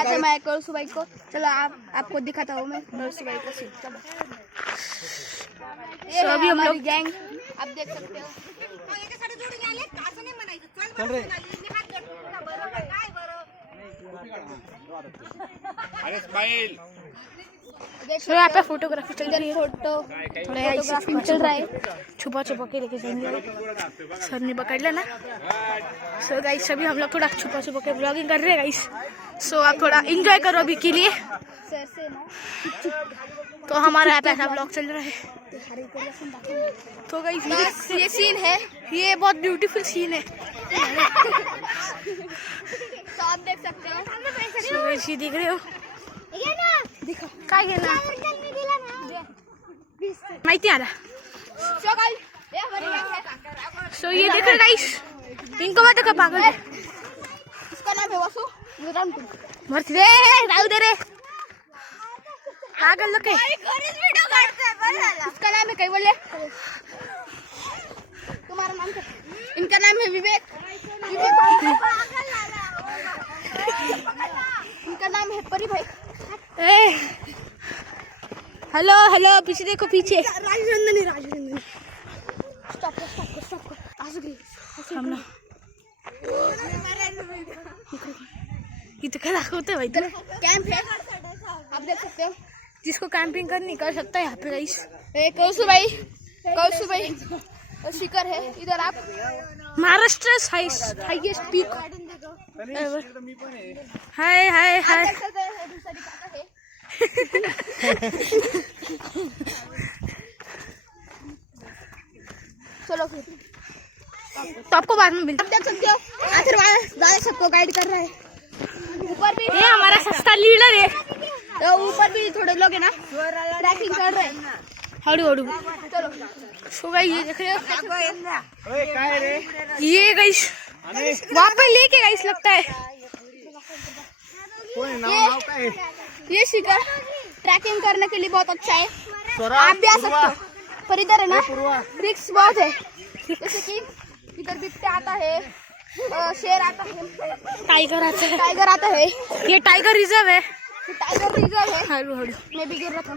आते मैं कलसुबाई को। चलो आपको दिखाता हूँ मैं कलसुबाई का सीन। चलो ये अभी हम लोग गैंग आप देख सकते हो। यहाँ पे फोटोग्राफी चल रही है। फोटोग्राफी चल रहा है। छुपा छुपा के लेके जाएंगे सर ने पकड़ लेना। सो गाइस अभी हम लोग थोड़ा छुपा छुपा के ब्लॉगिंग कर रहे हैं गाइस। सो आप थोड़ा एंजॉय करो अभी के लिए। तो हमारा यहाँ पे ऐसा ब्लॉग चल रहा है। तो गाइस ये सीन है, ये बहुत ब्यूटीफुल सीन है। तो आप देख सकते हो। सो गाइस ये देख रहे हो काय घेणार माहिती आला। सो ये देखो गाइस, इनको मत देखो पागल है। इसका नाम है वासु। मरती रे राहू दे रे पागल लोग। इसका नाम है कहीं बोले। तुम्हारा नाम क्या? इनका नाम है विवेक। इनका नाम है परी भाई। हेलो हेलो पीछे देखो पीछे। राजनंदनी स्टॉप हम ना इतना दाखवते भाई। कैंप है आप देख सकते हो। जिसको कैंपिंग करनी कर सकता है यहाँ पे गाइस। कौसु भाई शिखर है इधर। आप महाराष्ट्र हाईएस्ट पीक हाय हाय हाय। चलो फिर तो आपको बाद में मिलता। देख सकते हो आखिर सबको गाइड कर रहा है। ऊपर भी ये हमारा सस्ता लीडर है। तो ऊपर भी थोड़े लोग है ना ट्रैकिंग कर रहे हैं हड़ू हड़ू। चलो सो गाइस ये देख रहे हो ये गाइस वहाँ पे लेके गाइस लगता है। ये शिखर ट्रैकिंग करने के लिए बहुत अच्छा है। आप भी आ सकते हो पर इधर है ना रिस्क बहुत है। जैसे कि इधर बिट्टे आता है, शेर आता है, टाइगर आता है। ये टाइगर रिजर्व है। हड़ू हड़ू मैं भी गिर रहा था।